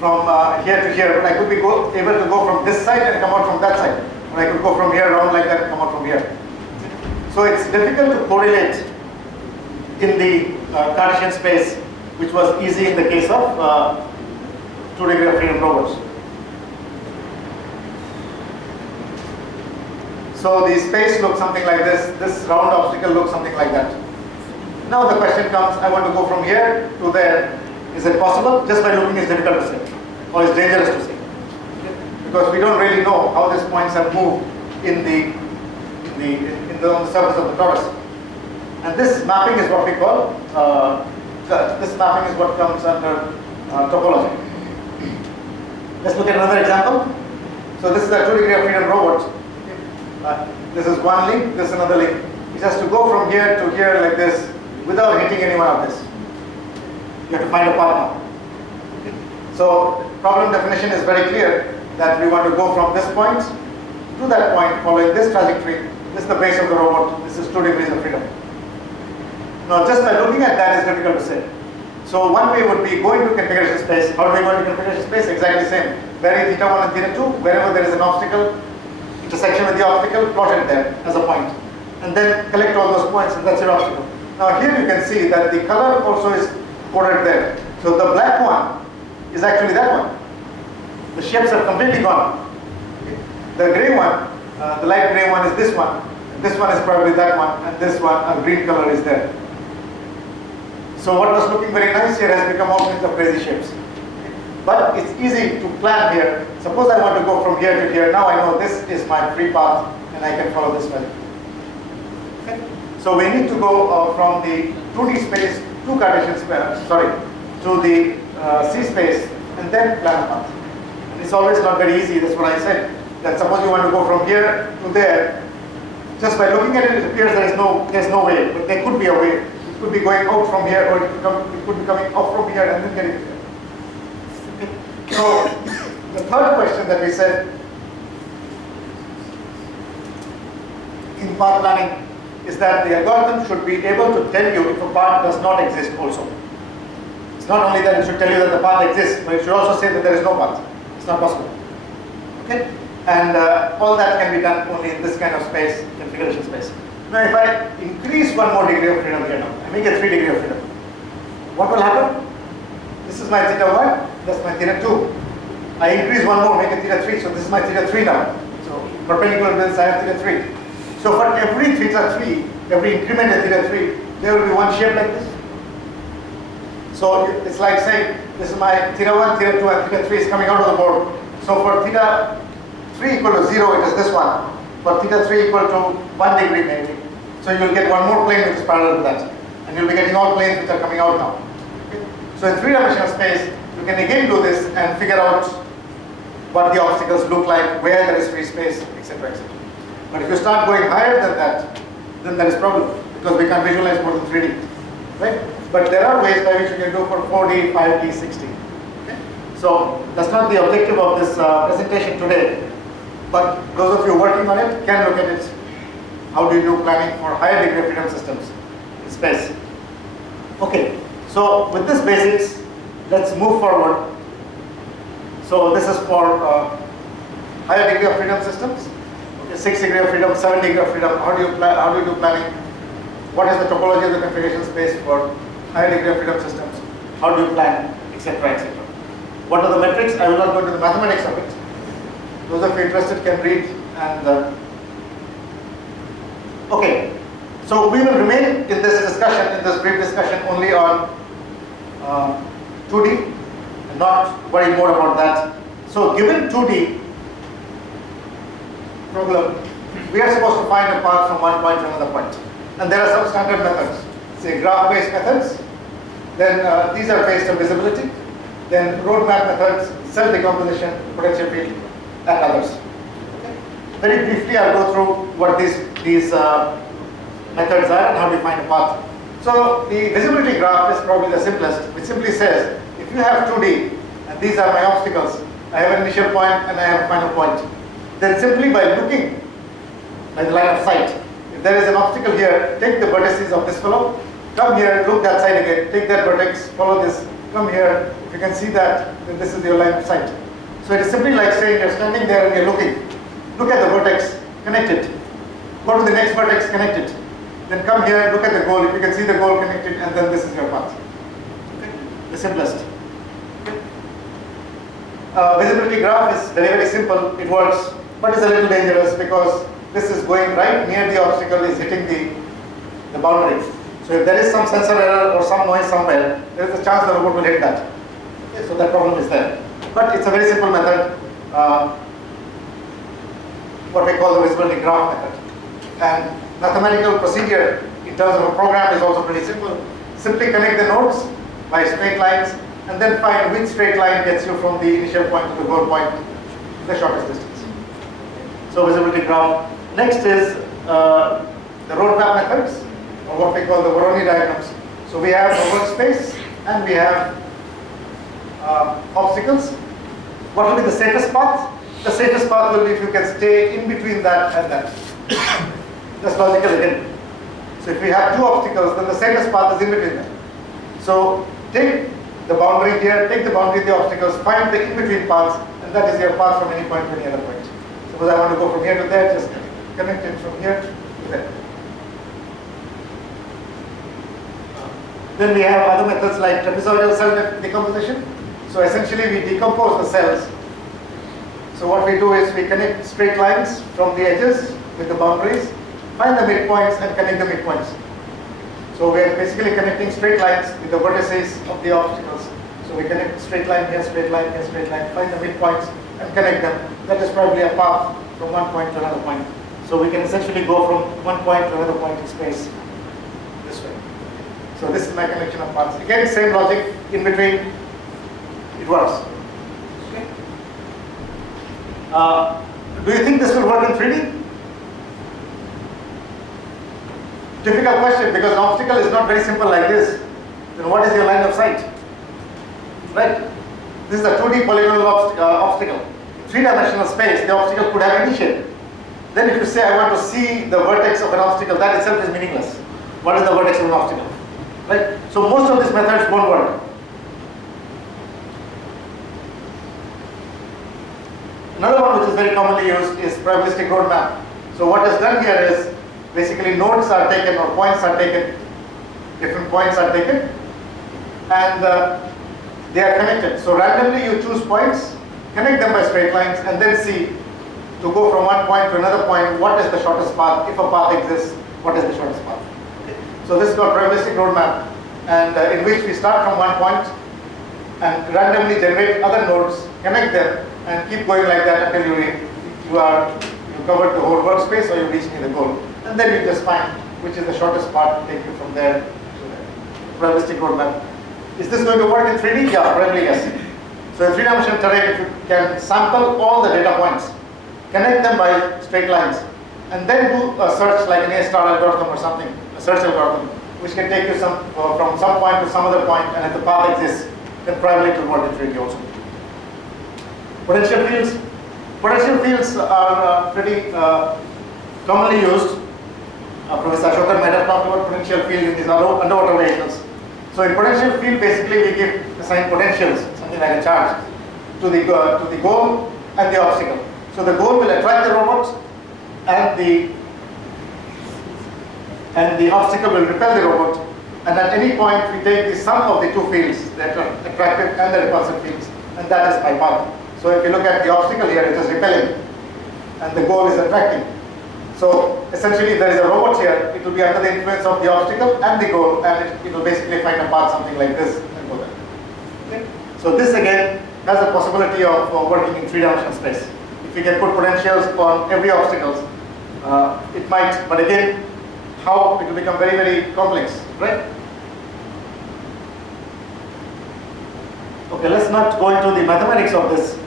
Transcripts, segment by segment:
from here to here, but I could be able to go from this side and come out from that side. Or I could go from here around like that and come out from here. So it's difficult to correlate in the Cartesian space, which was easy in the case of 2 degree of freedom robots. So the space looks something like this. This round obstacle looks something like that. Now the question comes, I want to go from here to there. Is it possible? Just by looking, it's difficult to say, or it's dangerous to say, because we don't really know how these points have moved on the surface of the torus. And this mapping is what we call, this mapping is what comes under topology. Let's look at another example. So this is a 2 degree of freedom robot. This is one link, this is another link. It has to go from here to here like this without hitting any one of this. You have to find a path now. So problem definition is very clear that we want to go from this point to that point following this trajectory. This is the base of the robot. This is 2 degrees of freedom. Now just by looking at that is difficult to say. So one way would be going to configuration space. How do we go into configuration space? Exactly the same. Vary theta 1 and theta 2. Wherever there is an obstacle, intersection with the obstacle, plot it there as a point. And then collect all those points, and that's your obstacle. Now here you can see that the color also is coded there. So the black one is actually that one. The shapes are completely gone. The gray one, the light gray one is this one. This one is probably that one, and this one, a green color is there. So what was looking very nice here has become all kinds of crazy shapes. But it's easy to plan here. Suppose I want to go from here to here. Now I know this is my free path, and I can follow this value. Okay? So we need to go from the 2D space to Cartesian space, to the C space, and then plan a path. And it's always not very easy. That's what I said. That suppose you want to go from here to there, just by looking at it, it appears there's no way, but there could be a way. It could be going out from here, or it could be coming out from here and then getting here. Okay. So the third question that we said in path planning is that the algorithm should be able to tell you if a path does not exist also. It's not only that it should tell you that the path exists, but it should also say that there is no path. It's not possible. Okay? And all that can be done only in this kind of space, configuration space. Now if I increase one more degree of freedom here now, I make it 3 degree of freedom. What will happen? This is my theta 1, that's my theta 2. I increase one more, make it theta 3, so this is my theta 3 now. So perpendicular to this, I have theta 3. So for every theta 3, every increment in theta 3, there will be one shape like this. So it's like saying, this is my theta 1, theta 2, and theta 3 is coming out of the board. So for theta 3 equal to 0, it is this one. For theta 3 equal to 1 degree maybe. So you will get one more plane which is parallel to that. And you'll be getting all planes which are coming out now. Okay? So in 3-dimensional space, you can again do this and figure out what the obstacles look like, where there is free space, etc., etc. But if you start going higher than that, then there is problem, because we can't visualize more than 3D, right? But there are ways by which you can do for 4D, 5D, 6D. Okay? So that's not the objective of this presentation today. But those of you working on it can look at it. How do you do planning for higher degree of freedom systems in space? Okay, so with this basics, let's move forward. So this is for higher degree of freedom systems. Okay, 6 degree of freedom, 7 degree of freedom. How do you do planning? What is the topology of the configuration space for higher degree of freedom systems? How do you plan, etc., etc. What are the metrics? I will not go into the mathematics of it. Those of you interested can read and okay, so we will remain in this discussion, in this brief discussion, only on 2D, and not worry more about that. So given 2D problem, we are supposed to find a path from one point to another point. And there are some standard methods, say graph-based methods, then these are based on visibility, then roadmap methods, cell decomposition, potential field, and others. Okay. Very briefly, I'll go through what these methods are and how we find a path. So the visibility graph is probably the simplest, which simply says, if you have 2D, and these are my obstacles, I have an initial point and I have a final point, then simply by looking by the line of sight, if there is an obstacle here, take the vertices of this fellow, come here, look that side again, take that vertex, follow this, come here, if you can see that, then this is your line of sight. So it is simply like saying you're standing there and you're looking. Look at the vertex, connect it. Go to the next vertex, connect it. Then come here, look at the goal. If you can see the goal, connect it, and then this is your path. Okay? The simplest. Okay? Visibility graph is very, very simple. It works, but it's a little dangerous because this is going right near the obstacle, is hitting the boundary. So if there is some sensor error or some noise somewhere, there is a chance the robot will hit that. Okay? So that problem is there. But it's a very simple method, what we call the visibility graph method. And mathematical procedure in terms of a program is also pretty simple. Simply connect the nodes by straight lines and then find which straight line gets you from the initial point to the goal point, the shortest distance. So visibility graph. Next is the roadmap methods, or what we call the Voronoi diagrams. So we have a workspace and we have obstacles. What will be the safest path? The safest path will be if you can stay in between that and that. That's logical again. So if we have two obstacles, then the safest path is in between them. So take the boundary here, take the boundary of the obstacles, find the in-between paths, and that is your path from any point to any other point. Suppose I want to go from here to there, just connect it from here to there. Then we have other methods like trapezoidal cell decomposition. So essentially we decompose the cells. So what we do is we connect straight lines from the edges with the boundaries, find the midpoints and connect the midpoints. So we are basically connecting straight lines with the vertices of the obstacles. So we connect straight line here, straight line here, straight line, find the midpoints and connect them. That is probably a path from one point to another point. So we can essentially go from one point to another point in space this way. So this is my connection of paths. Again, same logic in between, it works. Okay. Do you think this will work in 3D? Difficult question, because an obstacle is not very simple like this. Then what is your line of sight? Right? This is a 2D polygonal obstacle. In 3-dimensional space, the obstacle could have any shape. Then if you say I want to see the vertex of an obstacle, that itself is meaningless. What is the vertex of an obstacle? Right? So most of these methods won't work. Another one which is very commonly used is probabilistic roadmap. So what is done here is basically nodes are taken or points are taken, different points are taken, and they are connected. So randomly you choose points, connect them by straight lines, and then see to go from one point to another point, what is the shortest path? If a path exists, what is the shortest path? Okay. So this is called probabilistic roadmap, and in which we start from one point and randomly generate other nodes, connect them, and keep going like that until you covered the whole workspace or you reach the goal. And then you just find which is the shortest path to take you from there to there. Probabilistic roadmap. Is this going to work in 3D? Yeah, probably yes. So in 3-dimensional terrain, if you can sample all the data points, connect them by straight lines, and then do a search like an A-star algorithm or something, a search algorithm, which can take you from some point to some other point, and if the path exists, then probably it will work in 3D also. Potential fields. Potential fields are pretty commonly used. Professor Ashokan might have talked about potential field in these underwater vehicles. So in potential field, basically we assign potentials, something like a charge, to the goal and the obstacle. So the goal will attract the robot, and the obstacle will repel the robot. And at any point, we take the sum of the two fields, the attractive and the repulsive fields, and that is my path. So if you look at the obstacle here, it is repelling, and the goal is attracting. So essentially, if there is a robot here, it will be under the influence of the obstacle and the goal, and it will basically find a path something like this and go there. Okay? So this again has a possibility of working in 3-dimensional space. If we can put potentials on every obstacle, it might, but again, how it will become very, very complex, right? Okay, let's not go into the mathematics of this.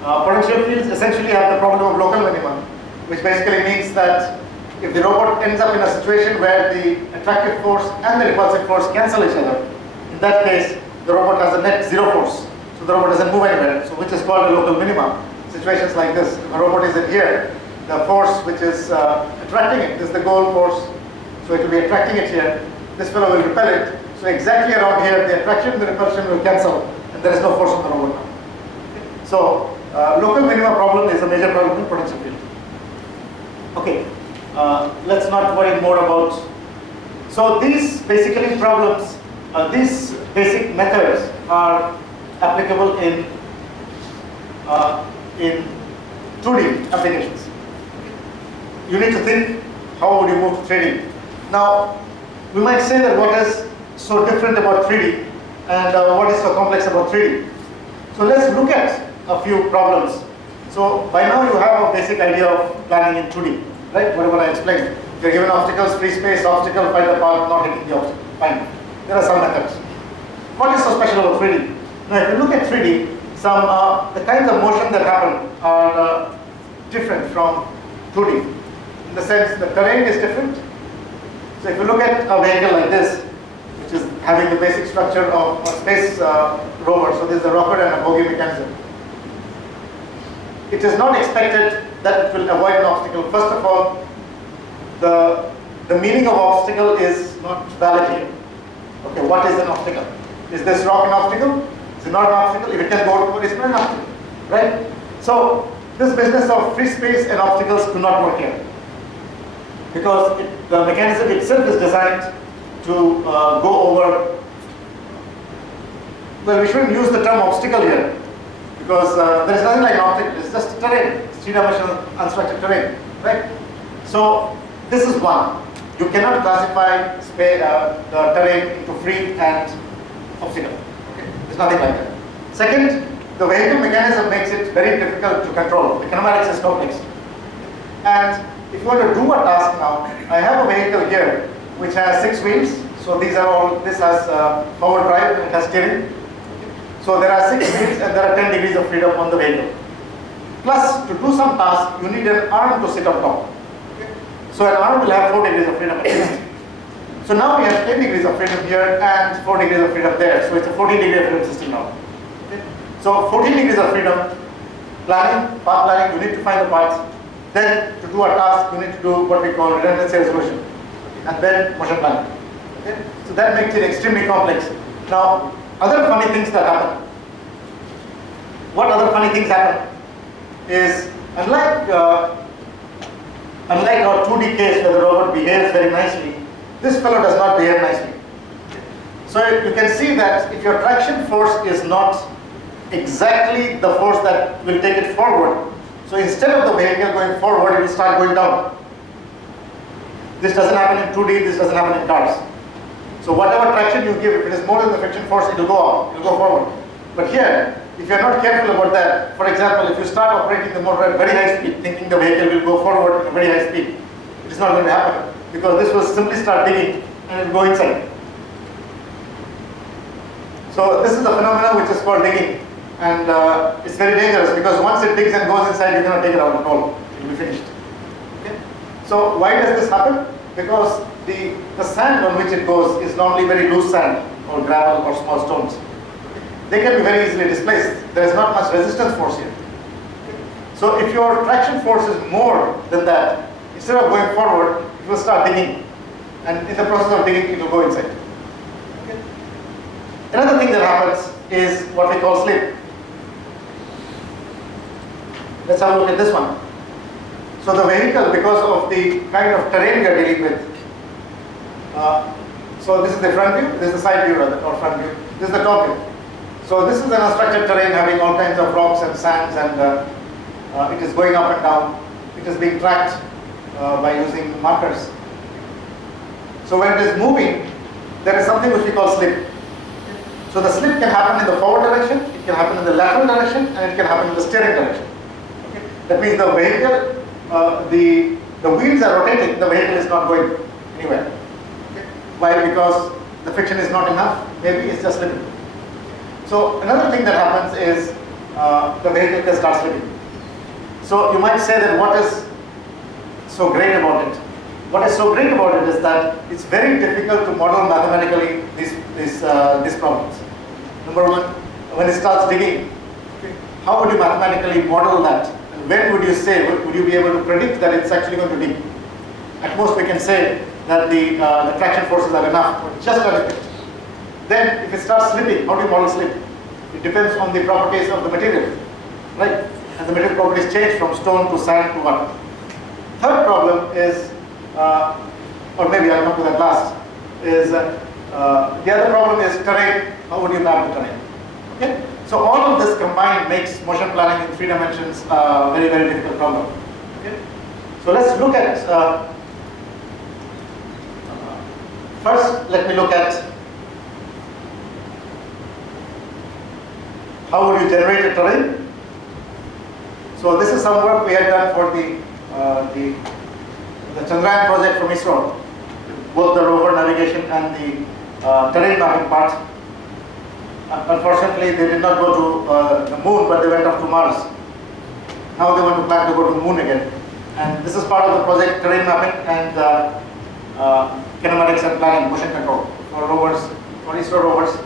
Potential fields essentially have the problem of local minimum, which basically means that if the robot ends up in a situation where the attractive force and the repulsive force cancel each other, in that case, the robot has a net zero force. So the robot doesn't move anywhere, so which is called a local minimum. Situations like this, if a robot is in here, the force which is attracting it is the goal force, so it will be attracting it here. This fellow will repel it, So exactly around here, the attraction and the repulsion will cancel, and there is no force on the robot now. So local minima problem is a major problem in potential field. Okay, let's not worry more about. So these basically problems, these basic methods are applicable in 2D applications. You need to think, how would you move to 3D? Now, we might say that what is so different about 3D and what is so complex about 3D. So let's look at a few problems. So by now you have a basic idea of planning in 2D, right? Whatever I explained. If you're given obstacles, free space, obstacle, find the path, not hitting the obstacle. Fine. There are some methods. What is so special about 3D? Now if you look at 3D, the kinds of motion that happen are different from 2D. In the sense the terrain is different. So if you look at a vehicle like this, which is having the basic structure of a space rover, so there's a rocket and a bogie mechanism. It is not expected that it will avoid an obstacle. First of all, the meaning of obstacle is not valid here. Okay, what is an obstacle? Is this rock an obstacle? Is it not an obstacle? If it can go to, it's not an obstacle, right? So this business of free space and obstacles do not work here, because the mechanism itself is designed to go over. Well, we shouldn't use the term obstacle here, because there is nothing like an obstacle. It's just terrain. It's three-dimensional unstructured terrain, right? So this is one. You cannot classify the terrain into free and obstacle. Okay? There's nothing like that. Second, the vehicle mechanism makes it very difficult to control. The kinematics is complex. And if you want to do a task now, I have a vehicle here which has 6 wheels. So these are all. This has power drive and it has steering. So there are 6 wheels and there are 10 degrees of freedom on the vehicle. Plus, to do some task, you need an arm to sit on top. Okay? So an arm will have 4 degrees of freedom at least. So now we have 10 degrees of freedom here and 4 degrees of freedom there. So it's a 14 degree freedom system now. Okay? So 14 degrees of freedom, planning, path planning, you need to find the paths. Then to do a task, you need to do what we call redundancy resolution. Okay? And then motion planning. Okay? So that makes it extremely complex. Now, other funny things that happen. What other funny things happen is, unlike our 2D case where the robot behaves very nicely, this fellow does not behave nicely. So you can see that if your traction force is not exactly the force that will take it forward, so instead of the vehicle going forward, it will start going down. This doesn't happen in 2D, this doesn't happen in cars. So whatever traction you give, if it is more than the friction force, it will go up, it will go forward. But here, if you are not careful about that, for example, if you start operating the motor at very high speed, thinking the vehicle will go forward at a very high speed, it is not going to happen, because this will simply start digging and it will go inside. So this is a phenomenon which is called digging, and it's very dangerous, because once it digs and goes inside, you cannot take it out at all. It will be finished. Okay? So why does this happen? Because the sand on which it goes is normally very loose sand, or gravel, or small stones. They can be very easily displaced. There is not much resistance force here. So if your traction force is more than that, instead of going forward, it will start digging. And in the process of digging, it will go inside. Okay. Another thing that happens is what we call slip. Let's have a look at this one. So the vehicle, because of the kind of terrain we are dealing with, so this is the front view, this is the side view rather, or front view, this is the top view. So this is an unstructured terrain having all kinds of rocks and sands, and it is going up and down. It is being tracked by using markers. So when it is moving, there is something which we call slip. So the slip can happen in the forward direction, it can happen in the lateral direction, and it can happen in the steering direction. Okay? That means the vehicle, the wheels are rotating, the vehicle is not going anywhere. Okay? Why? Because the friction is not enough, maybe it's just slipping. So another thing that happens is the vehicle can start slipping. So you might say that what is so great about it? What is so great about it is that it's very difficult to model mathematically these problems. Number one, when it starts digging, okay, how would you mathematically model that? And when would you say, would you be able to predict that it's actually going to dig? At most we can say that the traction forces are enough, but just a little bit. Then if it starts slipping, how do you model slip? It depends on the properties of the material, right? And the material properties change from stone to sand to what? Third problem is, or maybe I'll come to that last, is the other problem is terrain. How would you map the terrain? Okay? So all of this combined makes motion planning in 3 dimensions a very, very difficult problem. Okay? So let's look at, first let me look at how would you generate a terrain. So this is some work we had done for the Chandrayaan project from ISRO, both the rover navigation and the terrain mapping part. Unfortunately, they did not go to the moon, but they went up to Mars. Now they want to plan to go to the moon again. And this is part of the project terrain mapping and kinematics and planning, motion control for rovers, for ISRO rovers.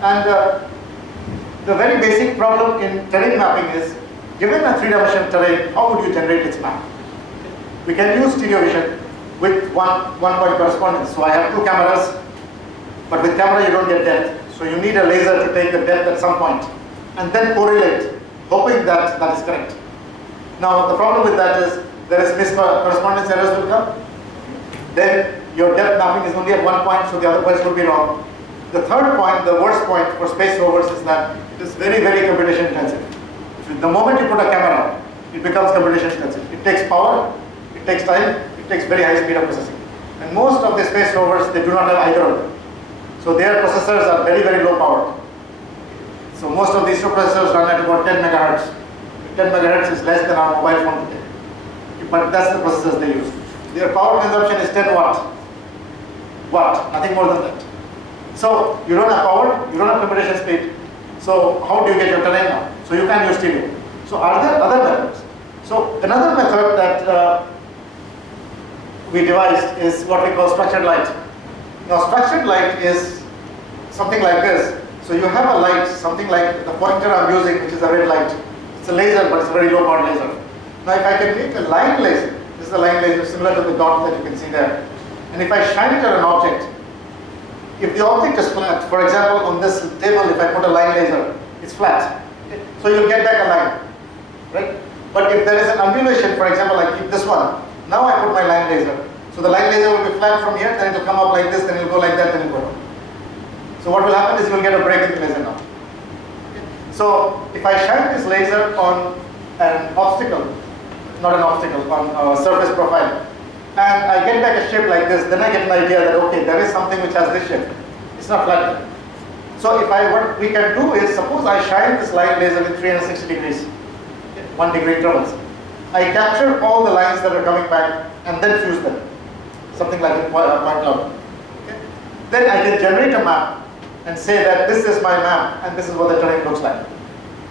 And the very basic problem in terrain mapping is, given a 3-dimensional terrain, how would you generate its map? We can use stereo vision with one point correspondence. So I have 2 cameras, but with camera you don't get depth. So you need a laser to take the depth at some point and then correlate, hoping that that is correct. Now the problem with that is there is miscorrespondence errors will come. Then your depth mapping is only at one point, so the other points will be wrong. The third point, the worst point for space rovers, is that it is very, very computation intensive. The moment you put a camera, it becomes computation intensive. It takes power, it takes time, it takes very high speed of processing. And most of the space rovers, they do not have either of them. So their processors are very, very low powered. So most of these processors run at about 10 megahertz. 10 megahertz is less than our mobile phone today. But that's the processors they use. Their power consumption is 10 watt, nothing more than that. So you don't have power, you don't have computation speed. So how do you get your terrain now? So you can use stereo. So are there other methods? So another method that we devised is what we call structured light. Now structured light is something like this. So you have a light, something like the pointer I'm using, which is a red light. It's a laser, but it's a very low power laser. Now if I can make a line laser, this is a line laser similar to the dot that you can see there. And if I shine it at an object, if the object is flat, for example on this table if I put a line laser, it's flat. Okay? So you'll get back a line, right? But if there is an undulation, for example I keep this one, now I put my line laser. So the line laser will be flat from here, then it will come up like this, then it will go like that, then it will go down. So what will happen is you will get a break in the laser now. Okay? So if I shine this laser on an obstacle, not an obstacle, on a surface profile, and I get back a shape like this, then I get an idea that okay, there is something which has this shape. It's not flat. So what we can do is, suppose I shine this line laser in 360 degrees, okay, 1 degree intervals. I capture all the lines that are coming back and then fuse them, something like a point cloud. Okay? Then I can generate a map and say that this is my map and this is what the terrain looks like.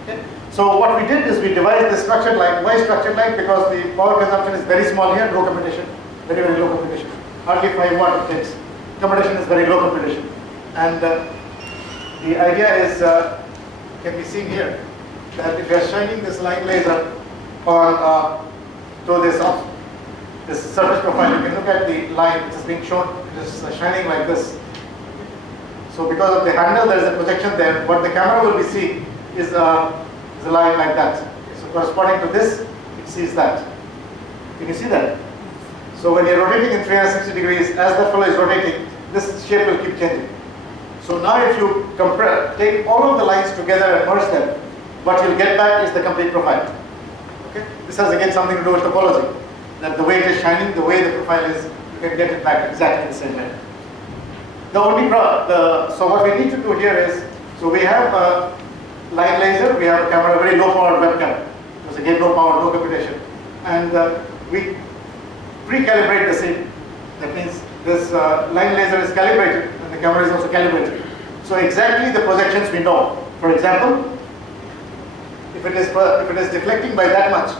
Okay? So what we did is we devised this structured light. Why structured light? Because the power consumption is very small here, low computation, very, very low computation. Hardly 5 watt it takes. Computation is very low computation. And the idea is, can be seen here, that if you are shining this line laser on to this surface profile, you can look at the line which is being shown. It is shining like this. So because of the handle, there is a projection there. What the camera will be seeing is a line like that. Okay, so corresponding to this, it sees that. Can you see that? So when you're rotating in 360 degrees, as the fellow is rotating, this shape will keep changing. So now if you take all of the lines together and merge them, what you'll get back is the complete profile. Okay? This has again something to do with topology. That the way it is shining, the way the profile is, you can get it back exactly the same way. So what we need to do here is, so we have a line laser, we have a camera, very low powered webcam. Because again, low power, low computation. And we pre-calibrate the scene. That means this line laser is calibrated and the camera is also calibrated. So exactly the projections we know. For example, if it is deflecting by that much,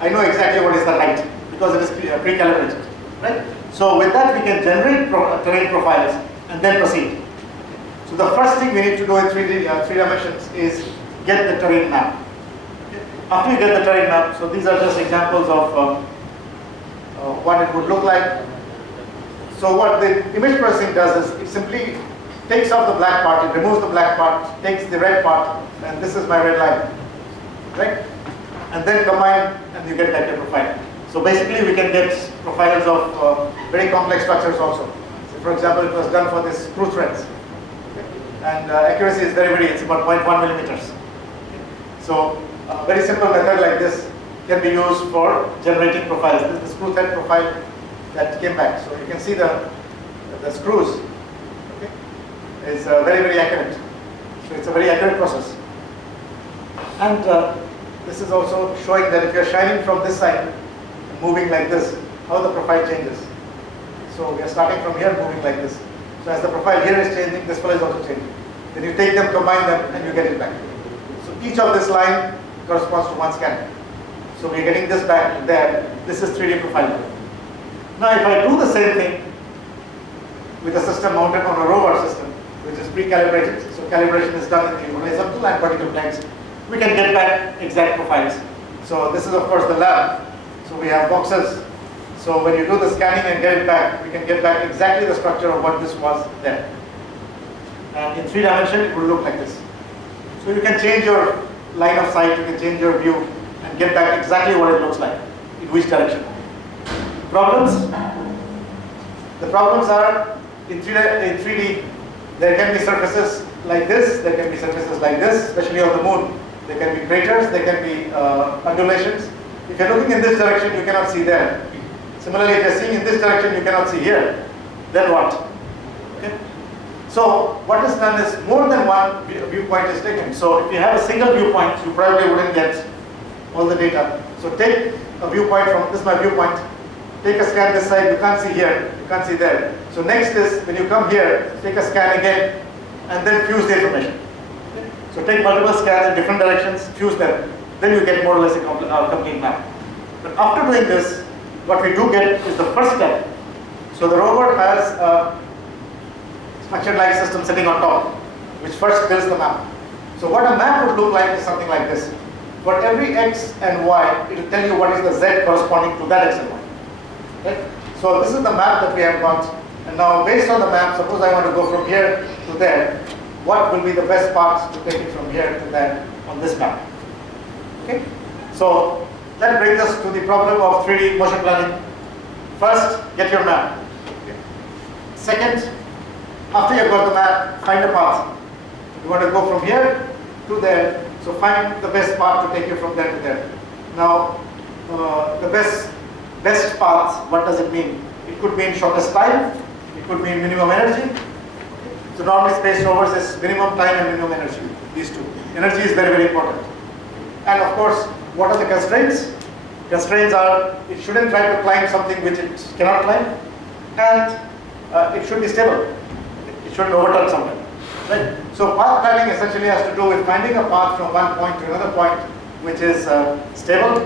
I know exactly what is the height because it is pre-calibrated, right? So with that we can generate terrain profiles and then proceed. So the first thing we need to do in three dimensions is get the terrain map. Okay? After you get the terrain map, so these are just examples of what it would look like. So what the image processing does is it simply takes off the black part, it removes the black part, takes the red part, and this is my red line, right? And then combine, and you get like a profile. So basically, we can get profiles of very complex structures also. So for example, it was done for this screw threads, okay? And accuracy is very, it's about 0.1 millimeters. Okay? So a very simple method like this can be used for generating profiles. This is the screw thread profile that came back. So you can see the screws, okay, is very accurate. So it's a very accurate process. And this is also showing that if you're shining from this side, moving like this, how the profile changes. So we are starting from here, moving like this. So as the profile here is changing, this one is also changing. Then you take them, combine them, and you get it back. So each of this line corresponds to one scan. So we're getting this back there. This is 3D profiling. Now if I do the same thing with a system mounted on a rover system, which is pre-calibrated, so calibration is done in the horizontal and vertical planes, we can get back exact profiles. So this is of course the lab. So we have boxes. So when you do the scanning and get it back, we can get back exactly the structure of what this was there. And in 3 dimension, it will look like this. So you can change your line of sight, you can change your view, and get back exactly what it looks like, in which direction. Problems? The problems are, in 3D, there can be surfaces like this, there can be surfaces like this, especially on the moon. There can be craters, there can be undulations. If you're looking in this direction, you cannot see there. Similarly, if you're seeing in this direction, you cannot see here. Then what? Okay. So what is done is more than one viewpoint is taken. So if you have a single viewpoint, you probably wouldn't get all the data. So take a viewpoint from, this is my viewpoint. Take a scan this side, you can't see here, you can't see there. So next is, when you come here, take a scan again, and then fuse the information. Okay. So take multiple scans in different directions, fuse them. Then you get more or less a complete map. But after doing this, what we do get is the first step. So the rover has a structured light system sitting on top, which first builds the map. So what a map would look like is something like this. For every x and y, it will tell you what is the z corresponding to that x and y. Right? So this is the map that we have got. And now based on the map, suppose I want to go from here to there, what will be the best paths to take it from here to there on this map? Okay? So that brings us to the problem of 3D motion planning. First, get your map. Okay. Second, after you've got the map, find a path. You want to go from here to there, so find the best path to take you from there to there. Now, the best path, what does it mean? It could mean shortest time, it could mean minimum energy. So normally space rovers is minimum time and minimum energy, these two. Energy is very important. And of course, what are the constraints? Constraints are, it shouldn't try to climb something which it cannot climb, and it should be stable. It shouldn't overturn something. Right? So path planning essentially has to do with finding a path from one point to another point which is stable,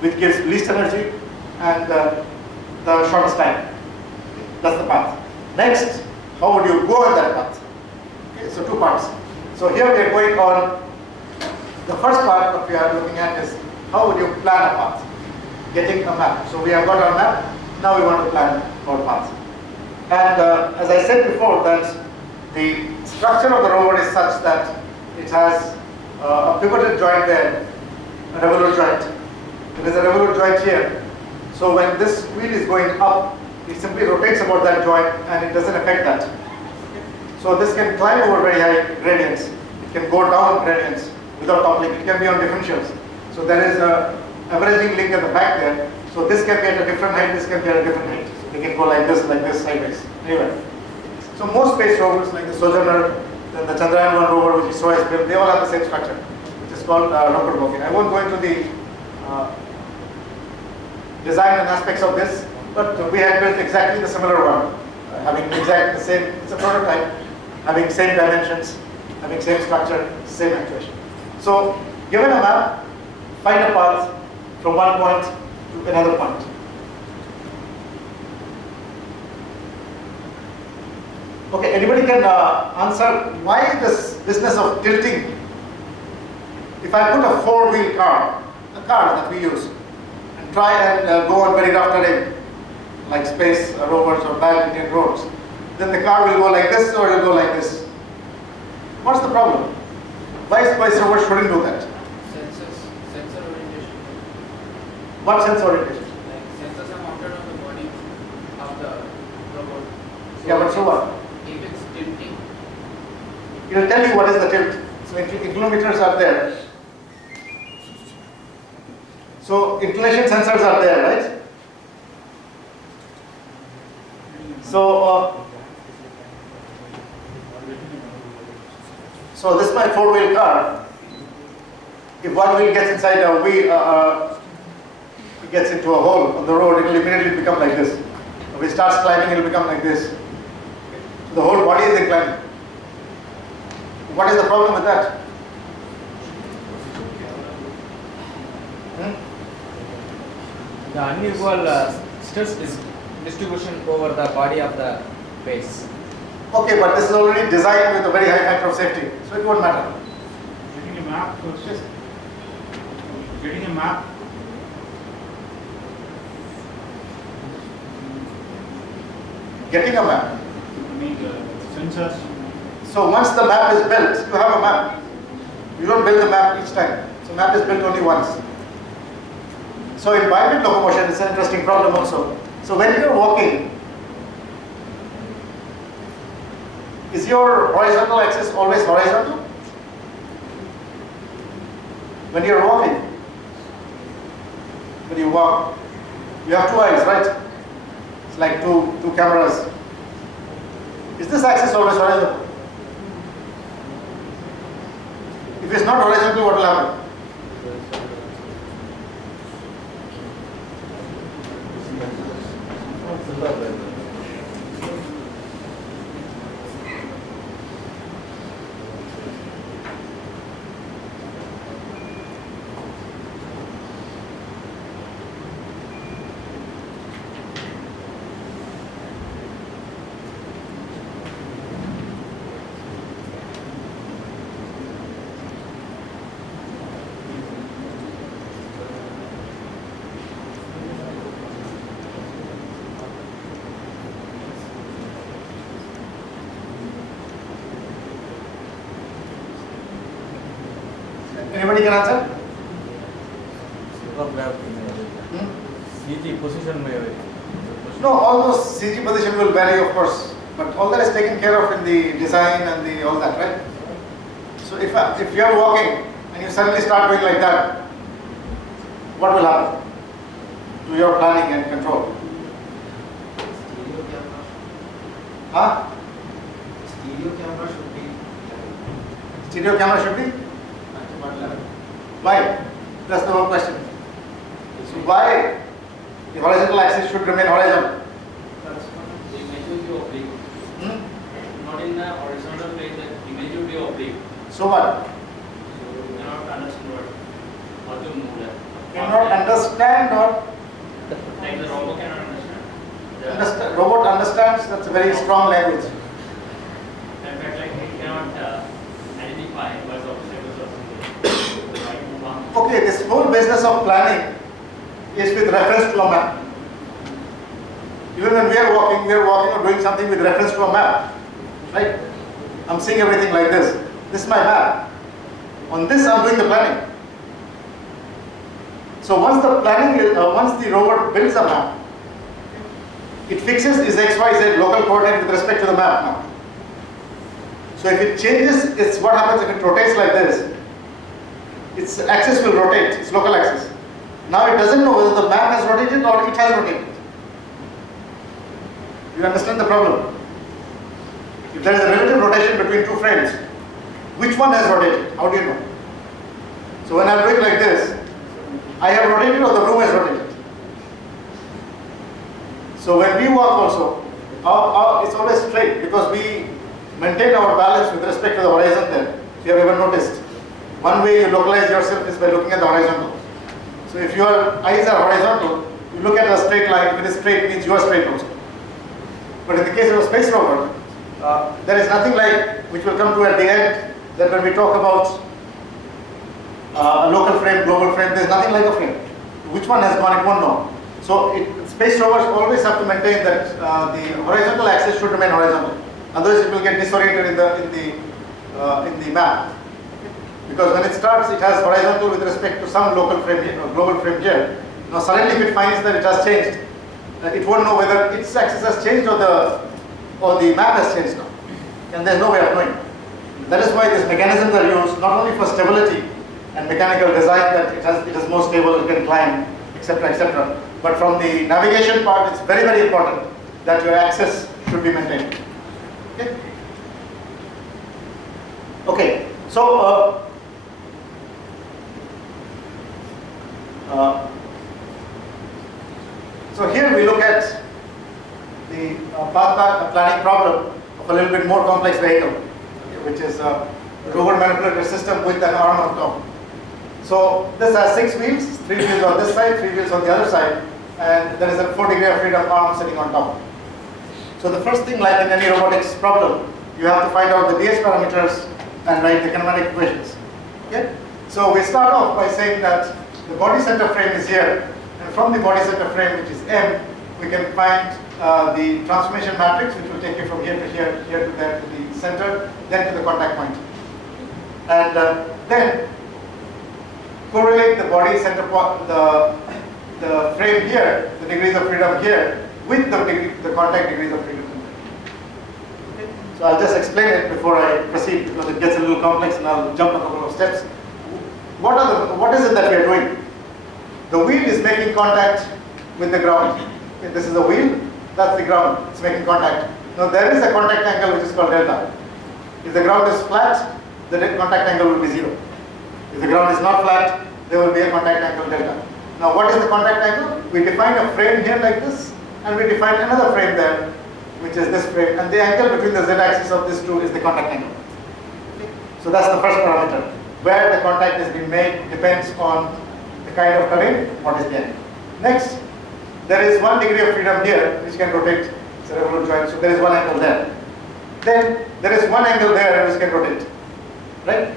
which gives least energy, and the shortest time. That's the path. Next, how would you go on that path? Okay, so 2 parts. So here we are going on. The first part that we are looking at is how would you plan a path? Getting a map. So we have got our map, now we want to plan our path. And as I said before, that the structure of the rover is such that it has a pivoted joint there, a revolute joint. There is a revolute joint here. So when this wheel is going up, it simply rotates about that joint and it doesn't affect that. So this can climb over very high gradients. It can go down gradients without toppling. It can be on differentials. So there is a averaging link at the back there. So this can be at a different height, this can be at a different height. So they can go like this, sideways. Anyway. So most space rovers like the Sojourner, then the Chandrayaan-1 rover which is ISRO built, they all have the same structure, which is called rocket bogie. I won't go into the design and aspects of this, but we had built exactly the similar one, having exactly the same, it's a prototype, having same dimensions, having same structure, same actuation. So given a map, find a path from one point to another point. Okay, anybody can answer why this business of tilting? If I put a 4-wheel car, a car that we use, and try and go on very rough terrain, like space rovers or bad Indian roads, then the car will go like this or it will go like this. What's the problem? Why space rover shouldn't do that? Sensor orientation. What sensor orientation? Like sensors are mounted on the body of the robot. Yeah, but so what? If it's tilting, It will tell you what is the tilt. So inclinometers are there. So inclination sensors are there, right? So so this is my four-wheel car. If one wheel gets inside a wheel, it gets into a hole on the road, it will immediately become like this. If it starts climbing, it will become like this. The whole body is inclining. What is the problem with that? The unequal stress distribution over the body of the base. Okay, but this is already designed with a very high factor of safety, so it won't matter. Getting a map first. Getting a map. Getting a map. I mean, sensors. So once the map is built, you have a map. You don't build the map each time. So map is built only once. So in biped locomotion, it's an interesting problem also. So when you're walking, is your horizontal axis always horizontal? When you're walking, when you walk, you have two eyes, right? It's like two cameras. Is this axis always horizontal? If it's not horizontal, what will happen? Anybody can answer? CG position may vary. No, all those CG position will vary, of course, but all that is taken care of in the design and the all that, right? So if you are walking and you suddenly start doing like that, what will happen to your planning and control? stereo camera. Huh? Stereo camera should be Stereo camera should be? at what level? Why? That's the whole question. So why the horizontal axis should remain horizontal? The image will be oblique. Hmm? Not in the horizontal plane, the image will be oblique. So what? So you cannot understand how to move that. Cannot understand or Like the robot cannot understand. understand? Robot understands, that's a very strong language. In fact, like it cannot identify what's obstacles or something. Right, move on. Okay, this whole business of planning is with reference to a map. Even when we are walking or doing something with reference to a map, right? I'm seeing everything like this. This is my map. On this, I'm doing the planning. So once the once the rover builds a map, it fixes its XYZ local coordinate with respect to the map now. So if it changes, what happens if it rotates like this? Its axis will rotate, its local axis. Now it doesn't know whether the map has rotated or it has rotated. You understand the problem? If there is a relative rotation between two frames, which one has rotated? How do you know? So when I'm doing like this, I have rotated or the room has rotated. So when we walk also, it's always straight because we maintain our balance with respect to the horizon there. If you have ever noticed, one way you localize yourself is by looking at the horizontal. So if your eyes are horizontal, you look at a straight line. If it is straight, it means you are straight also. But in the case of a space rover, there is nothing like, which will come to at the end, that when we talk about a local frame, global frame, there is nothing like a frame. Which one has gone, it won't know. So space rovers always have to maintain that the horizontal axis should remain horizontal. Otherwise, it will get disoriented in the map. Because when it starts, it has horizontal with respect to some local frame here, or global frame here. Now suddenly if it finds that it has changed, it won't know whether its axis has changed or the map has changed now. And there's no way of knowing. That is why these mechanisms are used not only for stability and mechanical design, that it is more stable, it can climb, etc., etc. But from the navigation part, it's very, very important that your axis should be maintained. Okay. Okay. So. So here we look at the path planning problem of a little bit more complex vehicle, which is a rover manipulator system with an arm on top. So this has 6 wheels, 3 wheels on this side, 3 wheels on the other side, and there is a 4 degree of freedom arm sitting on top. So the first thing, like in any robotics problem, you have to find out the DS parameters and write the kinematic equations. Okay? So we start off by saying that the body center frame is here, and from the body center frame, which is M, we can find the transformation matrix, which will take you from here to here, here to there, to the center, then to the contact point. And then correlate the body center, the frame here, the degrees of freedom here, with the contact degrees of freedom. Okay? So I'll just explain it before I proceed, because it gets a little complex, and I'll jump a couple of steps. What is it that we are doing? The wheel is making contact with the ground. Okay, this is the wheel, that's the ground, it's making contact. Now there is a contact angle which is called delta. If the ground is flat, the contact angle will be 0. If the ground is not flat, there will be a contact angle delta. Now what is the contact angle? We define a frame here like this, and we define another frame there, which is this frame, and the angle between the z-axis of these two is the contact angle. Okay? So that's the first parameter. Where the contact is being made depends on the kind of terrain, what is the angle. Next, there is 1 degree of freedom here, which can rotate. It's a revolute joint, so there is 1 angle there. Then there is 1 angle there which can rotate, right?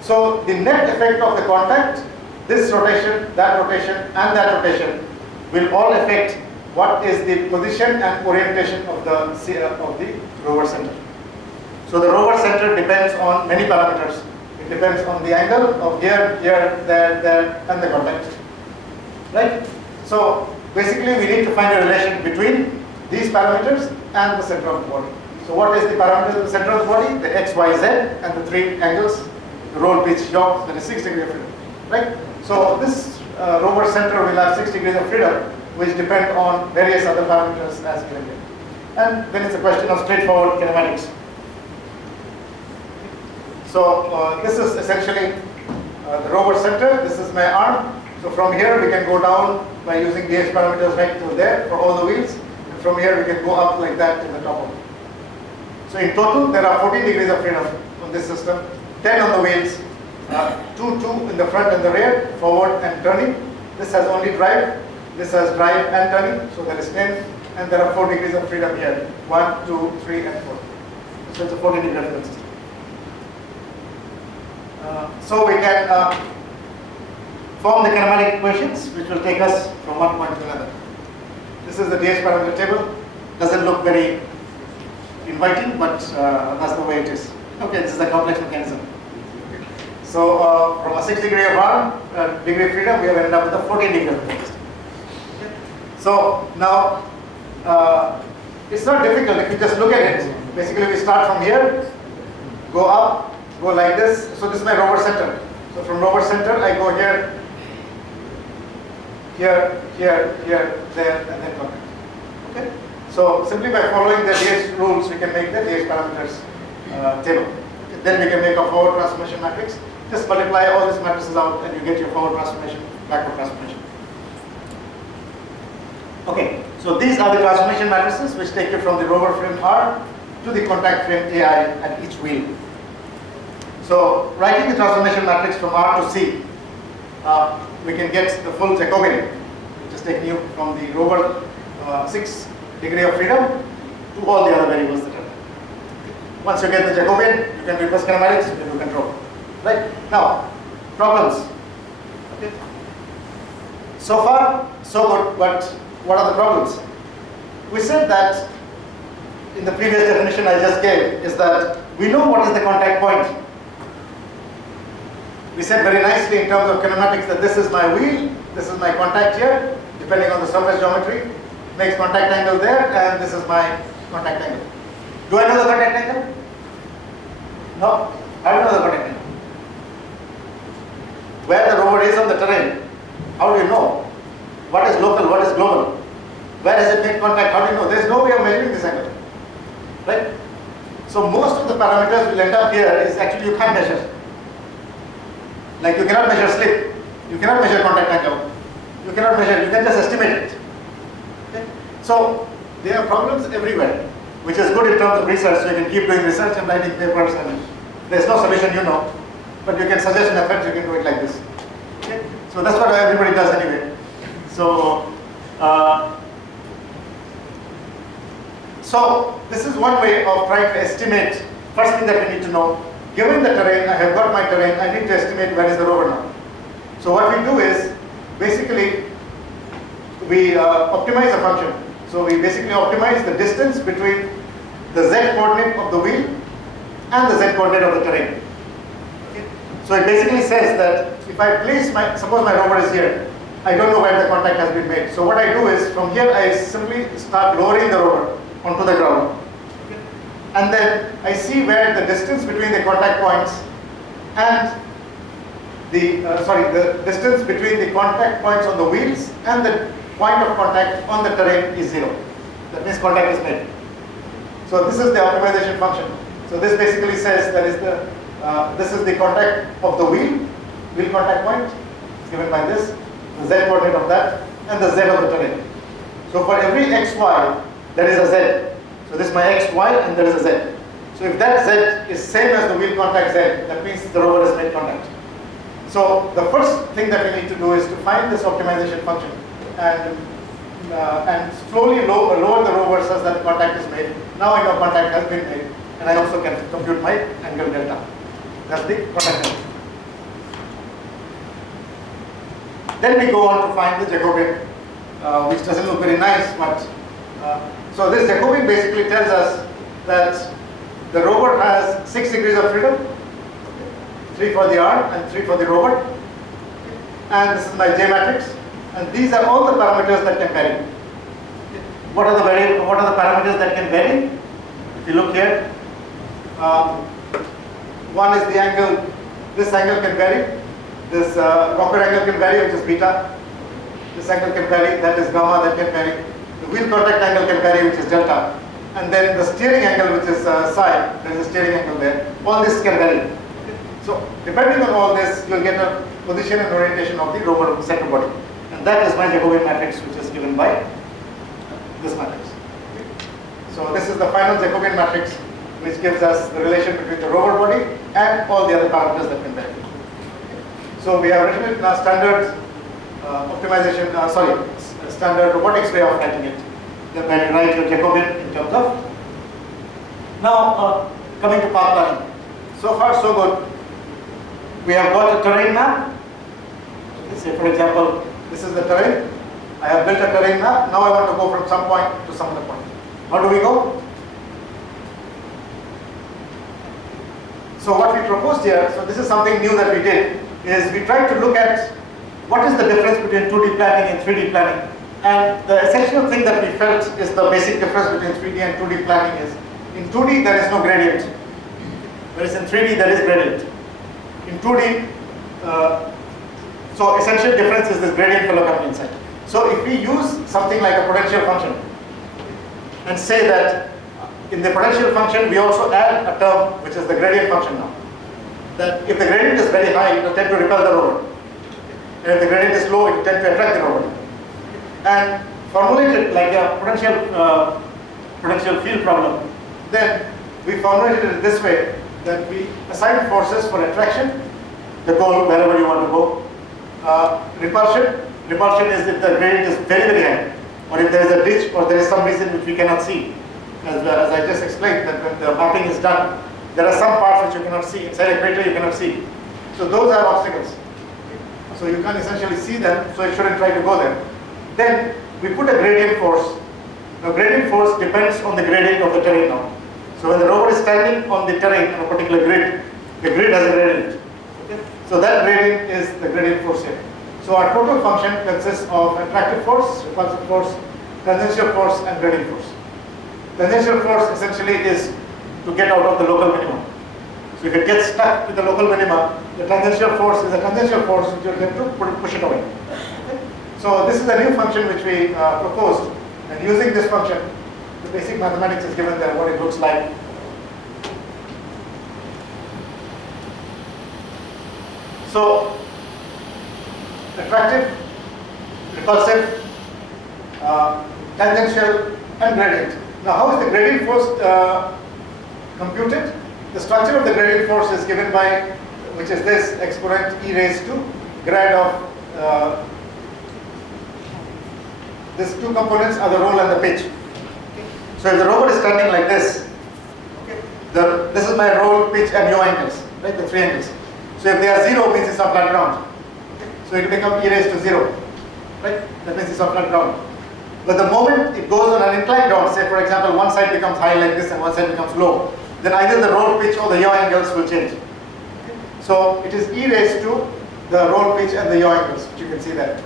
So the net effect of the contact, this rotation, and that rotation, will all affect what is the position and orientation of the rover center. So the rover center depends on many parameters. It depends on the angle of here, there, and the contact. Right? So basically we need to find a relation between these parameters and the center of the body. So what is the parameters of the center of the body? The x, y, z, and the 3 angles, the roll, pitch, yaw, that is 6 degrees of freedom. Right? So this rover center will have 6 degrees of freedom, which depend on various other parameters as given here. And then it's a question of straightforward kinematics. So this is essentially the rover center. This is my arm. So from here we can go down by using DS parameters right to there for all the wheels. And from here we can go up like that to the top of it. So in total there are 14 degrees of freedom on this system. 10 on the wheels, 2 in the front and the rear, forward and turning. This has only drive. This has drive and turning. So there is 10. And there are 4 degrees of freedom here. 1, 2, 3, and 4. So it's a 14 degree freedom system. So we can form the kinematic equations, which will take us from one point to another. This is the DS parameter table. Doesn't look very inviting, but that's the way it is. Okay, this is the complex mechanism. So from a 6 degree of arm, degree of freedom, we have ended up with a 14 degree of freedom. Okay. So now it's not difficult if you just look at it. Basically, we start from here, go up, go like this. So this is my rover center. So from rover center, I go here, there, and then come. Okay. So simply by following the DS rules, we can make the DS parameters table. Okay. Then we can make a forward transformation matrix. Just multiply all these matrices out, and you get your forward transformation, backward transformation. Okay. So these are the transformation matrices which take you from the rover frame R to the contact frame AI at each wheel. So writing the transformation matrix from R to C, we can get the full Jacobian, which is taking you from the rover 6 degree of freedom to all the other variables that are there. Once you get the Jacobian, you can reverse kinematics, you can do control. Right? Now, problems. Okay. So far, so good, but what are the problems? We said that in the previous definition I just gave is that we know what is the contact point. We said very nicely in terms of kinematics that this is my wheel, this is my contact here, depending on the surface geometry, makes contact angle there, and this is my contact angle. Do I know the contact angle? No, I don't know the contact angle. Where the rover is on the terrain, how do you know? What is local, what is global? Where does it make contact? How do you know? There is no way of measuring this angle. Right? So most of the parameters will end up here is actually you can't measure. Like you cannot measure slip, you cannot measure contact angle, you cannot measure, you can just estimate it. Okay? So there are problems everywhere, which is good in terms of research, so you can keep doing research and writing papers, and there's no solution you know, but you can suggest methods, you can do it like this. Okay? So that's what everybody does anyway. So this is one way of trying to estimate. First thing that we need to know, given the terrain, I have got my terrain, I need to estimate where is the rover now. So what we do is, basically, we optimize a function. So we basically optimize the distance between the z coordinate of the wheel and the z coordinate of the terrain. Okay? So it basically says that if I place suppose my rover is here, I don't know where the contact has been made. So what I do is, from here I simply start lowering the rover onto the ground. Okay? And then I see where the distance between the contact points and the distance between the contact points on the wheels and the point of contact on the terrain is 0. That means contact is made. So this is the optimization function. So this basically says that is this is the contact of the wheel contact point, it's given by this, the z coordinate of that, and the z of the terrain. So for every xy, there is a z. So this is my xy and there is a z. So if that z is same as the wheel contact z, that means the rover has made contact. So the first thing that we need to do is to find this optimization function and slowly lower the rover such that contact is made. Now I know contact has been made, and I also can compute my angle delta. That's the contact angle. Then we go on to find the Jacobian, which doesn't look very nice, but so this Jacobian basically tells us that the rover has 6 degrees of freedom, 3 for the arm and 3 for the rover, and this is my J matrix, and these are all the parameters that can vary. What are the parameters that can vary? If you look here, one is the angle. This angle can vary. This rocker angle can vary, which is beta. This angle can vary, that is gamma, that can vary. The wheel contact angle can vary, which is delta. And then the steering angle, which is psi, there is a steering angle there. All this can vary. So depending on all this, you'll get a position and orientation of the rover center body. And that is my Jacobian matrix, which is given by this matrix. So this is the final Jacobian matrix, which gives us the relation between the rover body and all the other parameters that can vary. So we have written it in our standard standard robotics way of writing it. Then when you write your Jacobian in terms of. Now coming to path planning. So far so good. We have got a terrain map. Let's say for example, this is the terrain. I have built a terrain map. Now I want to go from some point to some other point. How do we go? So what we proposed here, so this is something new that we did, is we tried to look at what is the difference between 2D planning and 3D planning. And the essential thing that we felt is the basic difference between 3D and 2D planning is, in 2D there is no gradient, whereas in 3D there is gradient. In 2D, so essential difference is this gradient fellow coming inside. So if we use something like a potential function and say that in the potential function we also add a term which is the gradient function now. That if the gradient is very high, it will tend to repel the rover. And if the gradient is low, it will tend to attract the rover. And formulate it like a potential field problem. Then we formulated it this way, that we assign forces for attraction, the goal wherever you want to go. Repulsion is if the gradient is very, very high, or if there is a ditch or there is some reason which we cannot see. As I just explained, that when the mapping is done, there are some parts which you cannot see. Inside a crater you cannot see. So those are obstacles. So you can essentially see them, so you shouldn't try to go there. Then we put a gradient force. Now gradient force depends on the gradient of the terrain now. So when the rover is standing on the terrain on a particular grid, the grid has a gradient. Okay? So that gradient is the gradient force here. So our total function consists of attractive force, repulsive force, tangential force and gradient force. Tangential force essentially is to get out of the local minimum. So if it gets stuck with the local minima, the tangential force is a tangential force which will get to push it away. Okay? So this is a new function which we proposed, and using this function, the basic mathematics is given there, what it looks like. So attractive, repulsive, tangential and gradient. Now how is the gradient force computed? The structure of the gradient force is given by, which is this, exponent e raised to grad of, these two components are the roll and the pitch. Okay. So if the rover is standing like this, okay, this is my roll, pitch and yaw angles, right, the three angles. So if they are 0, means it's on flat ground. Okay. So it will become e raised to 0, right, that means it's on flat ground. But the moment it goes on an inclined ground, say for example one side becomes high like this and one side becomes low, then either the roll pitch or the yaw angles will change. Okay. So it is e raised to the roll pitch and the yaw angles, which you can see there.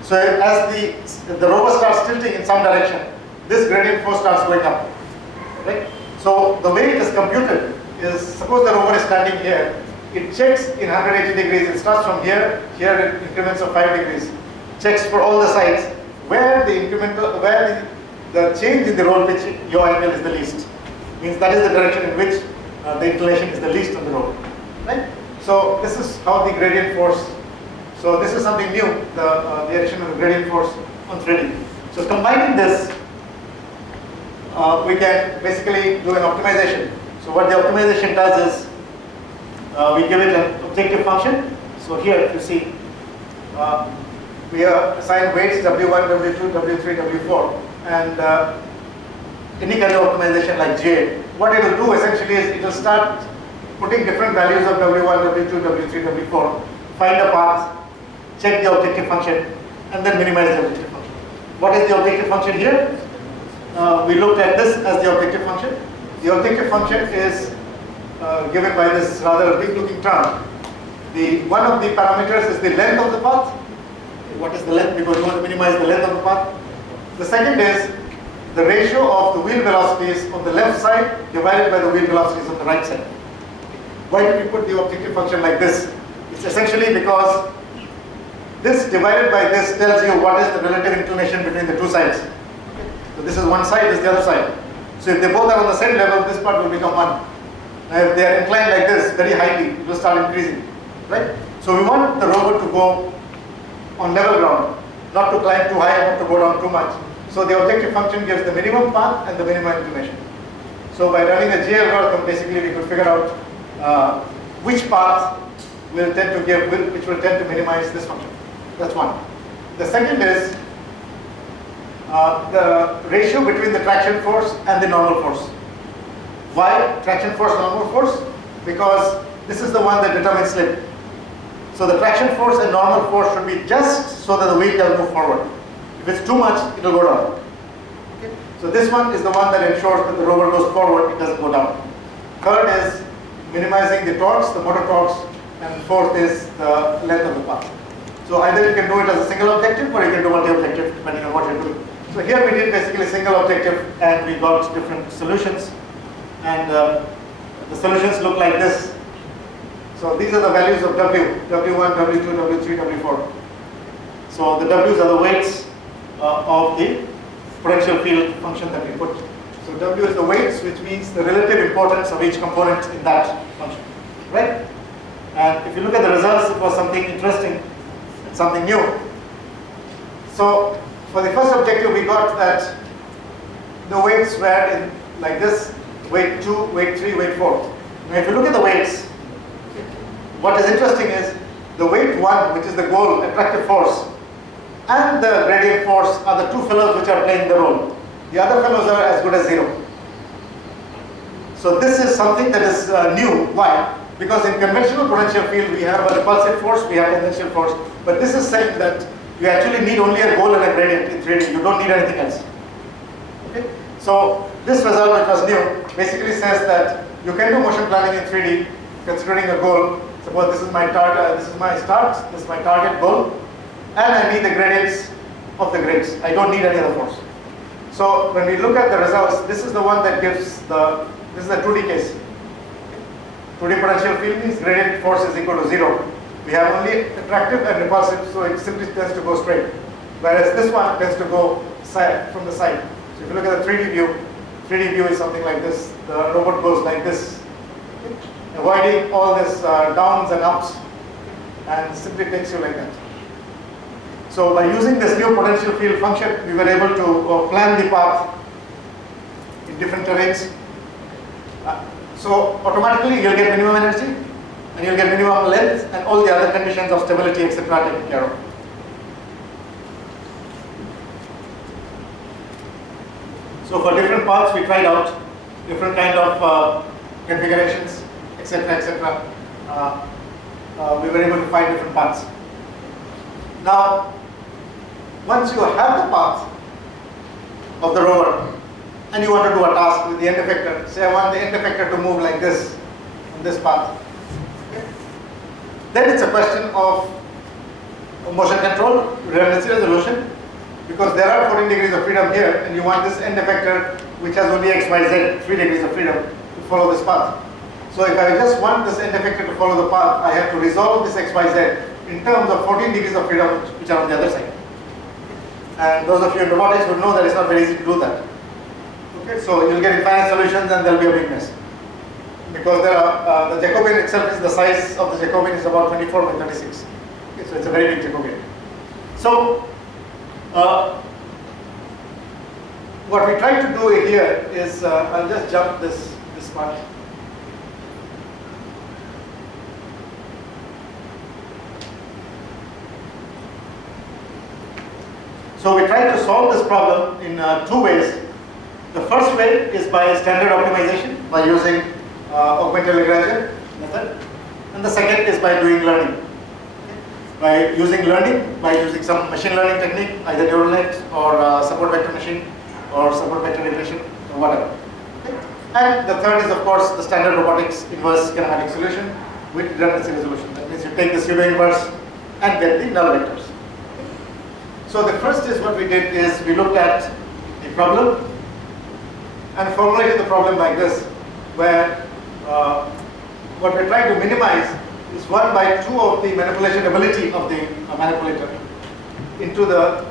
So as the rover starts tilting in some direction, this gradient force starts going up. Right? So the way it is computed is, suppose the rover is standing here, it checks in 180 degrees, it starts from here, here in increments of 5 degrees, checks for all the sides where the incremental, where the change in the roll pitch yaw angle is the least. Means that is the direction in which the inclination is the least on the rover. Right? So this is how the gradient force. So this is something new, the addition of the gradient force on 3D. So combining this, we can basically do an optimization. So what the optimization does is, we give it an objective function. So here if you see, we assign weights W1, W2, W3, W4, and any kind of optimization like J, what it will do essentially is it will start putting different values of W1, W2, W3, W4, find a path, check the objective function, and then minimize the objective function. What is the objective function here? We looked at this as the objective function. The objective function is given by this rather big looking term. One of the parameters is the length of the path. What is the length? Because we want to minimize the length of the path. The second is the ratio of the wheel velocities on the left side divided by the wheel velocities on the right side. Why did we put the objective function like this? It's essentially because this divided by this tells you what is the relative inclination between the two sides. So this is one side, this is the other side. So if they both are on the same level, this part will become 1. Now if they are inclined like this very highly, it will start increasing. Right? So we want the rover to go on level ground, not to climb too high, not to go down too much. So the objective function gives the minimum path and the minimum inclination. So by running a J algorithm, basically we could figure out which path will tend to give, which will tend to minimize this function. That's one. The second is the ratio between the traction force and the normal force. Why traction force, normal force? Because this is the one that determines slip. So the traction force and normal force should be just so that the wheel can move forward. If it's too much, it will go down. Okay? So this one is the one that ensures that the rover goes forward, it doesn't go down. Third is minimizing the torques, the motor torques, and fourth is the length of the path. So either you can do it as a single objective or you can do multi-objective depending on what you're doing. So here we did basically single objective and we got different solutions. And the solutions look like this. So these are the values of W, W1, W2, W3, W4. So the W's are the weights of the potential field function that we put. So W is the weights, which means the relative importance of each component in that function, right? And if you look at the results, it was something interesting, something new. So for the first objective, we got that the weights were in like this: weight 2, weight 3, weight 4. Now if you look at the weights, what is interesting is the weight 1, which is the goal, attractive force, and the gradient force are the two fellows which are playing the role. The other fellows are as good as 0. So this is something that is new. Why? Because in conventional potential field we have a repulsive force, we have tangential force, but this is saying that You actually need only a goal and a gradient in 3D. You don't need anything else. Okay? So this result, which was new, basically says that you can do motion planning in 3D considering a goal. Suppose this is my target, this is my start, this is my target goal, and I need the gradients of the grids. I don't need any other force. So when we look at the results, this is the one that gives this is the 2D case. 2D potential field means gradient force is equal to 0. We have only attractive and repulsive, so it simply tends to go straight. Whereas this one tends to go from the side. So if you look at the 3D view is something like this. The robot goes like this, avoiding all this downs and ups, and simply takes you like that. So by using this new potential field function, we were able to plan the path in different terrains. So automatically you'll get minimum energy, and you'll get minimum length, and all the other conditions of stability, etc. taken care of. So for different paths, we tried out different kind of configurations, etc., etc. We were able to find different paths. Now, once you have the path of the rover, and you want to do a task with the end effector, say I want the end effector to move like this on this path. Okay. Then it's a question of motion control, redundancy resolution, because there are 14 degrees of freedom here, and you want this end effector which has only x, y, z, 3 degrees of freedom to follow this path. So if I just want this end effector to follow the path, I have to resolve this x, y, z in terms of 14 degrees of freedom which are on the other side. And those of you in robotics would know that it's not very easy to do that. Okay, so you'll get infinite solutions and there'll be a big mess. Because there are, the Jacobian itself is the size of the Jacobian is about 24 by 36. Okay, so it's a very big Jacobian. So what we try to do here is, I'll just jump this part. So we try to solve this problem in two ways. The first way is by standard optimization, by using augmented Lagrangian method. And the second is by doing learning. By using learning, by using some machine learning technique, either neural net or support vector machine or support vector regression or whatever. Okay. And the third is, of course, the standard robotics inverse kinematic solution with redundancy resolution. That means you take the pseudo inverse and get the null vectors. So the first is what we did is we looked at the problem and formulated the problem like this, where what we're trying to minimize is 1 by 2 of the manipulation ability of the manipulator into the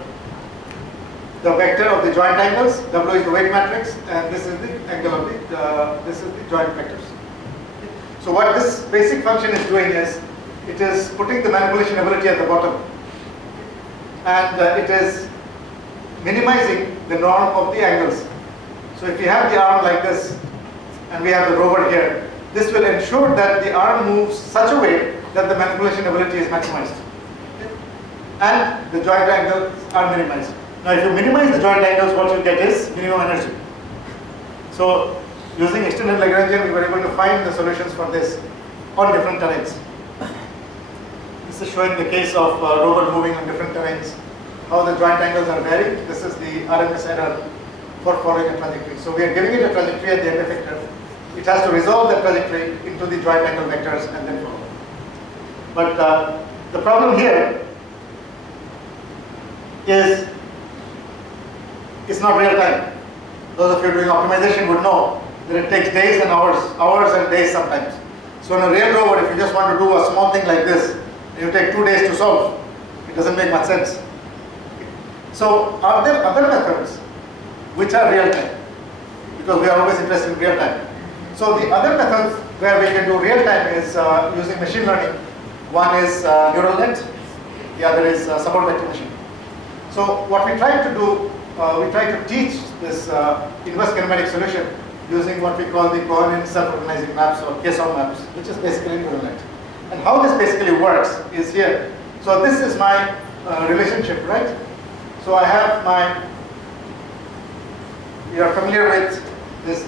vector of the joint angles. W is the weight matrix, and this is the angle of this is the joint vectors. So what this basic function is doing is, it is putting the manipulation ability at the bottom, and it is minimizing the norm of the angles. So if you have the arm like this, and we have the rover here, this will ensure that the arm moves such a way that the manipulation ability is maximized. Okay. And the joint angles are minimized. Now if you minimize the joint angles, what you get is minimum energy. So using extended Lagrangian, we were able to find the solutions for this on different terrains. This is showing the case of rover moving on different terrains, how the joint angles are varied. This is the RMS error for following a trajectory. So we are giving it a trajectory at the end effector. It has to resolve that trajectory into the joint angle vectors and then follow. But the problem here is it's not real time. Those of you doing optimization would know that it takes days and hours and days sometimes. So in a real rover, if you just want to do a small thing like this, and you take 2 days to solve, it doesn't make much sense. So are there other methods which are real time? Because we are always interested in real time. So the other methods where we can do real time is using machine learning. One is neural net, the other is support vector machine. So what we try to do, we try to teach this inverse kinematic solution using what we call the coordinate self-organizing maps or KSOM maps, which is basically neural net. And how this basically works is here. So this is my relationship, right? So I have my, you are familiar with this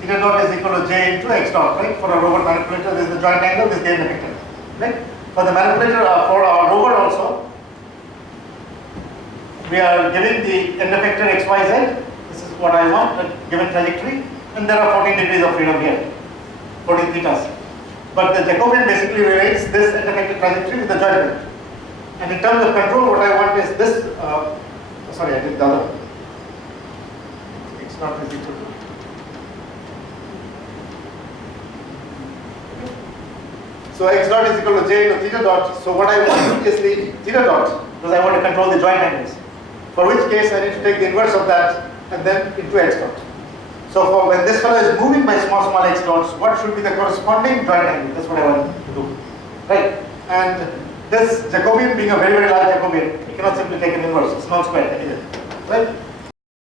theta dot is equal to j into x dot, right? For a robot manipulator, this is the joint angle, this is the end effector, right? For the manipulator, for our rover also, we are giving the end effector XYZ. This is what I want, a given trajectory, and there are 14 degrees of freedom here, 14 thetas. But the Jacobian basically relates this end effector trajectory with the joint. And in terms of control, what I want is this. Sorry, I did the other. X naught is equal to. So x dot is equal to j into theta dot. So what I want is the theta dot, because I want to control the joint angles. For which case I need to take the inverse of that and then into x dot. So for when this fellow is moving by small x dots, what should be the corresponding joint angle? That's what I want to do. Right? And this Jacobian being a very large Jacobian, you cannot simply take an inverse. It's non-square. Right?